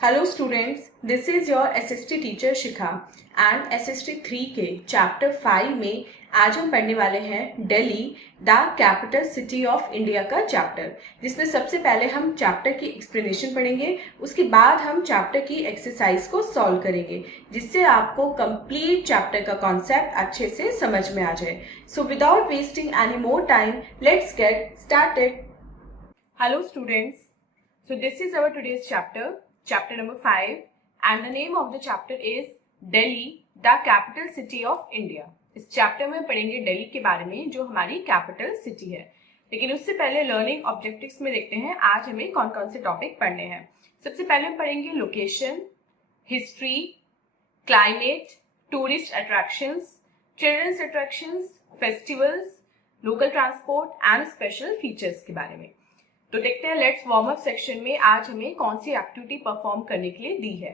Hello students, this is your SST teacher Shikha and SST 3 के chapter 5 में आज हम पढ़ने वाले हैं Delhi the capital city of India का चैप्टर, जिसमें सबसे पहले हम चैप्टर की एक्सप्लेनेशन पढ़ेंगे। उसके बाद हम चैप्टर की एक्सरसाइज को सॉल्व करेंगे, जिससे आपको कंप्लीट चैप्टर का कॉन्सेप्ट अच्छे से समझ में आ जाए। So without wasting any more time, let's get started. Hello students, so this is our today's chapter number 5, and the name of the chapter is Delhi, the capital city of India. इस chapter में पढ़ेंगे दिल्ली के बारे में, जो हमारी capital city है। लेकिन उससे पहले लर्निंग ऑब्जेक्टिव्स में देखते हैं आज हमें कौन कौन से टॉपिक पढ़ने हैं। सबसे पहले हम पढ़ेंगे location, history, climate, tourist attractions, children's attractions, festivals, local transport and special features के बारे में। तो देखते हैं लेट्स वार्म अप सेक्शन में आज हमें कौन सी एक्टिविटी परफॉर्म करने के लिए दी है।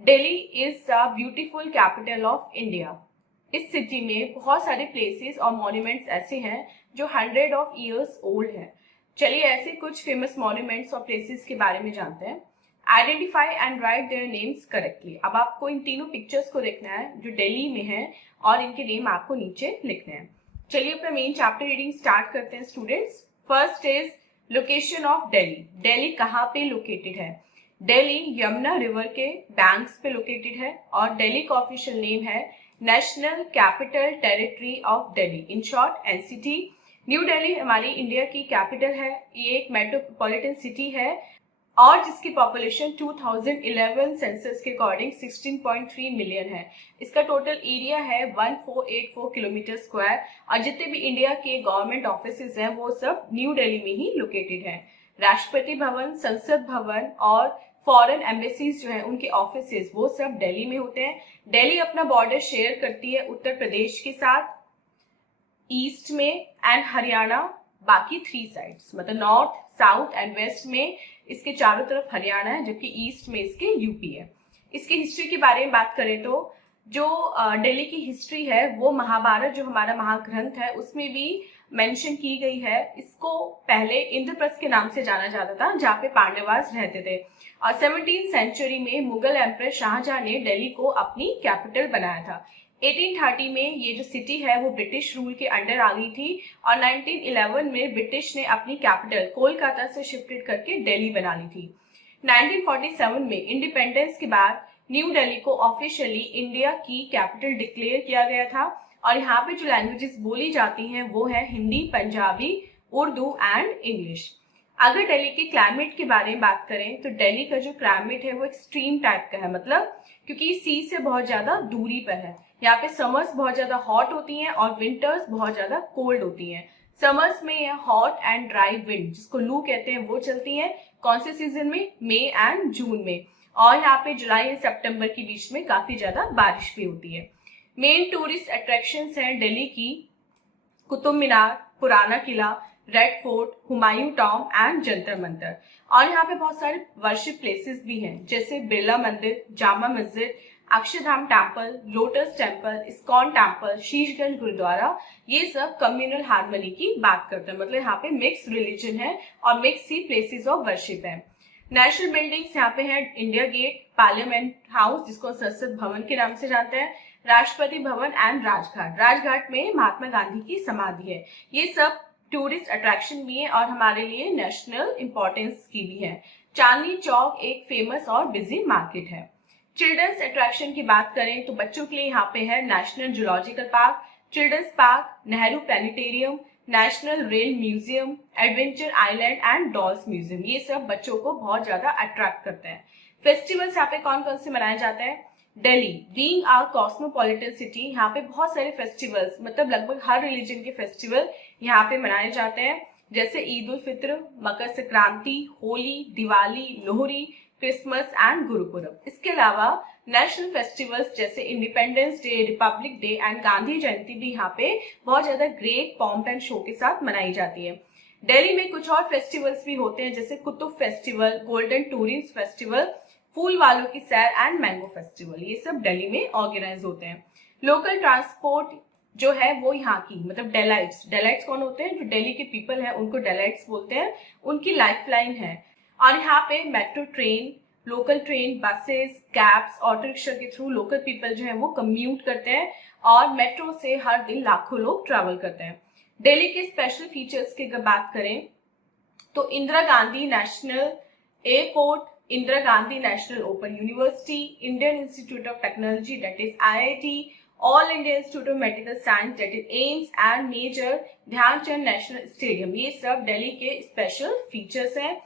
Delhi is the beautiful capital of India. इस सिटी में बहुत सारे प्लेसेस और मॉन्यूमेंट्स ऐसे हैं जो 100 ऑफ ईयर्स ओल्ड हैं। चलिए ऐसे कुछ फेमस मॉन्यूमेंट्स और प्लेसेस के बारे में जानते हैं। Identify and right their names correctly. अब आपको इन तीनों पिक्चर्स को देखना है जो दिल्ली में है और इनके नेम आपको नीचे लिखने हैं। चलिए अपना मेन चैप्टर रीडिंग स्टार्ट करते हैं students. First is location of Delhi. Delhi कहाँ पे लोकेटेड है? दिल्ली यमुना रिवर के बैंक्स पे लोकेटेड है और दिल्ली का ऑफिशियल नेम है national capital territory of Delhi, in short NCT. New Delhi हमारी इंडिया की कैपिटल है। ये एक मेट्रोपॉलिटन सिटी है और जिसकी पॉपुलेशन 2011 सेंसस के अकॉर्डिंग 16.3 मिलियन है। इसका टोटल एरिया है 1484 किलोमीटर स्क्वायर और जितने भी इंडिया के गवर्नमेंट ऑफिसेज हैं वो सब न्यू दिल्ली में ही लोकेटेड हैं। राष्ट्रपति भवन, संसद भवन और फॉरेन एम्बेसीज जो है उनके ऑफिसेज वो सब दिल्ली में होते हैं। दिल्ली अपना बॉर्डर शेयर करती है उत्तर प्रदेश के साथ ईस्ट में एंड हरियाणा, बाकी 3 साइड्स मतलब नॉर्थ, साउथ एंड वेस्ट में इसके चारों तरफ हरियाणा है, जबकि ईस्ट में इसके यूपी है। इसकी हिस्ट्री के बारे में बात करें तो जो दिल्ली की हिस्ट्री है वो महाभारत जो हमारा महाग्रंथ है उसमें भी मेंशन की गई है। इसको पहले इंद्रप्रस्थ के नाम से जाना जाता था, जहाँ पे पांडवास रहते थे और 17th सेंचुरी में मुगल एम्परर शाहजहां ने दिल्ली को अपनी कैपिटल बनाया था। 1830 में ये जो सिटी है वो ब्रिटिश रूल के अंडर आ गई थी और 1911 में ब्रिटिश ने अपनी कैपिटल कोलकाता से शिफ्टेड करके दिल्ली बना ली थी। 1947 में इंडिपेंडेंस के बाद न्यू दिल्ली को ऑफिशियली इंडिया की कैपिटल डिक्लेयर किया गया था और यहाँ पे जो लैंग्वेजेस बोली जाती हैं वो है हिंदी, पंजाबी, उर्दू एंड इंग्लिश। अगर दिल्ली के क्लाइमेट के बारे में बात करें तो दिल्ली का जो क्लाइमेट है वो एक्सट्रीम टाइप का है, मतलब क्योंकि सी से बहुत ज्यादा दूरी पर है। यहाँ पे समर्स बहुत ज्यादा हॉट होती हैं और विंटर्स बहुत ज्यादा कोल्ड होती हैं। समर्स में यह हॉट एंड ड्राई विंड जिसको लू कहते हैं वो चलती है। कौन से सीजन में? मई एंड जून में। और यहाँ पे जुलाई एंड सितंबर के बीच में काफी ज्यादा बारिश भी होती है। मेन टूरिस्ट अट्रैक्शंस हैं दिल्ली की Qutub Minar, Purana Qila, Red Fort, Humayun tomb and Jantar Mantar. और यहाँ पे बहुत सारे वर्शिप प्लेसेस भी हैं जैसे Birla Mandir, Jama Masjid, Akshardham temple, lotus temple, ISKCON temple, Sheeshganj Gurudwara. ये सब कम्युनल हार्मनी की बात करते हैं, मतलब यहाँ पे मिक्स रिलीजन है और mix he places of worship है। नेशनल बिल्डिंग्स यहाँ पे है इंडिया गेट, पार्लियामेंट हाउस जिसको संसद भवन के नाम से जानते हैं, राष्ट्रपति भवन एंड राजघाट। राजघाट में महात्मा गांधी की समाधि है। ये सब टूरिस्ट अट्रैक्शन भी है और हमारे लिए नेशनल इंपॉर्टेंस की भी है। चांदनी चौक एक फेमस और बिजी मार्केट है। चिल्ड्रंस अट्रैक्शन की बात करें तो बच्चों के लिए यहाँ पे है national zoological park, children's park, Nehru planetarium, national rail museum, adventure island and dolls museum. ये सब बच्चों को बहुत ज्यादा अट्रैक्ट करते हैं। फेस्टिवल्स यहाँ पे कौन कौन से मनाए जाते हैं? दिल्ली बीइंग आ कॉस्मोपॉलिटन सिटी, यहाँ पे बहुत सारे फेस्टिवल्स मतलब लगभग हर रिलीजन के फेस्टिवल यहाँ पे मनाए जाते हैं, जैसे ईद उल फित्र, मकर संक्रांति, होली, दिवाली, लोहड़ी, क्रिसमस एंड गुरुपुरब। इसके अलावा नेशनल फेस्टिवल्स जैसे Independence Day, Republic Day and Gandhi Jayanti भी यहाँ पे बहुत ज्यादा ग्रेट पॉम्प एंड शो के साथ मनाई जाती है। दिल्ली में कुछ और फेस्टिवल्स भी होते हैं जैसे Qutub festival, golden tourist festival, Phool Walon Ki सैर एंड मैंगो फेस्टिवल। ये सब दिल्ली में ऑर्गेनाइज होते हैं। लोकल ट्रांसपोर्ट जो है वो यहाँ की मतलब डेलाइट्स कौन होते हैं? जो दिल्ली के पीपल हैं उनको डेलाइट्स बोलते हैं, उनकी लाइफलाइन है। और यहाँ पे metro train, local train, buses, cabs, auto rickshaw के थ्रू लोकल पीपल जो है वो कम्यूट करते हैं और मेट्रो से हर दिन लाखों लोग ट्रैवल करते हैं। दिल्ली के स्पेशल फीचर्स की अगर बात करें तो Indira Gandhi national airport, Indira Gandhi national open university, Indian institute of technology that is IIT, all India institute of medical science that is AIIMS and major Dhyanchand national stadium, ये सब दिल्ली के स्पेशल फीचर्स हैं।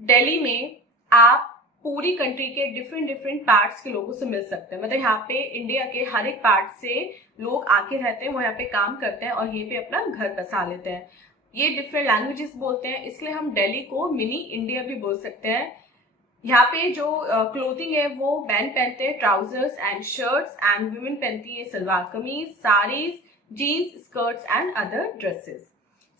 दिल्ली में आप पूरी कंट्री के डिफरेंट पार्ट्स के लोगों से मिल सकते हैं। मतलब यहाँ पे इंडिया के हर एक पार्ट से लोग आके रहते हैं, वो यहाँ पे काम करते हैं और यहीं पे अपना घर बसा लेते हैं। ये डिफरेंट लैंग्वेजेस बोलते हैं, इसलिए हम दिल्ली को मिनी इंडिया भी बोल सकते हैं। यहाँ पे जो क्लोथिंग है वो मैन पहनते हैं trousers and shirts and women पहनती है salwar kameez, saris, jeans, skirts and other dresses.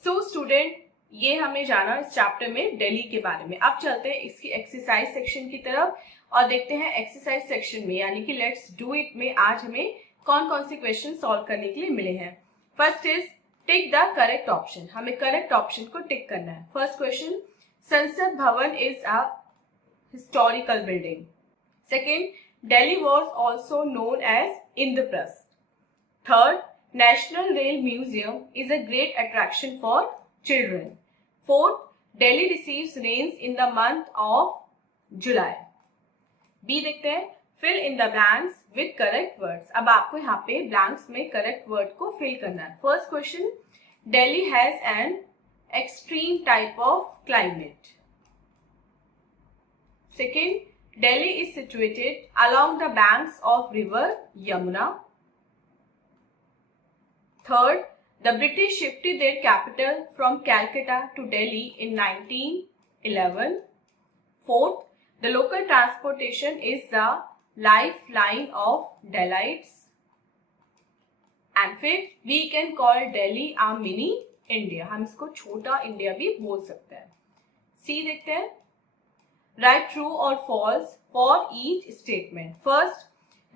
So student, ये हमें जाना इस चैप्टर में दिल्ली के बारे में। अब चलते हैं इसकी एक्सरसाइज सेक्शन की तरफ और देखते हैं एक्सरसाइज सेक्शन में यानी कि लेट्स डू इट में आज हमें कौन कौन से क्वेश्चन सॉल्व करने के लिए मिले हैं। First is tick the correct option, हमें करेक्ट ऑप्शन को टिक करना है। फर्स्ट क्वेश्चन, संसद भवन is a historical building. Second, Delhi was also known as Indraprasth. Third, National Rail Museum is a great attraction for children. Fourth, Delhi receives rains in the month of July. B देखते हैं, fill in the blanks with correct words. अब आपको यहाँ पे blanks में correct word को fill करना है। First question, Delhi has an extreme type of climate. Second, Delhi is situated along the banks of river Yamuna. Third, the British shifted their capital from Calcutta to Delhi in 1911. Fourth, the local transportation is the lifeline of Delhiites. And fifth, we can call Delhi a mini India. हम इसको छोटा India भी बोल सकते हैं। C देखते हैं, write true or false for each statement. First,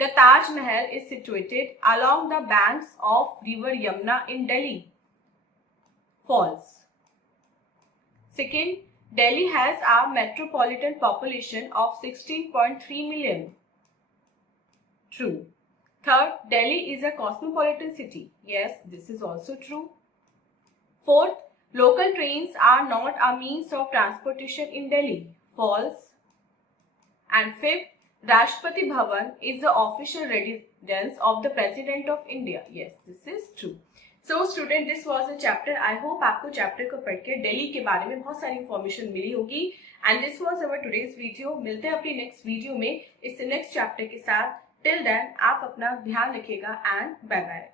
the Taj Mahal is situated along the banks of river Yamuna in Delhi. False. Second, Delhi has a metropolitan population of 16.3 million. True. Third, Delhi is a cosmopolitan city. Yes, this is also true. Fourth, local trains are not a means of transportation in Delhi. False. And fifth, Rashtrapati Bhavan is the official residence of the President of India. Yes, this is true. So student, this was a chapter. I hope आपको chapter को पढ़ के दिल्ली के बारे में बहुत सारी information मिली होगी। And this was our today's video. मिलते हैं अपनी next video में इस next chapter के साथ। Till then, आप अपना ध्यान रखिएगा and bye bye.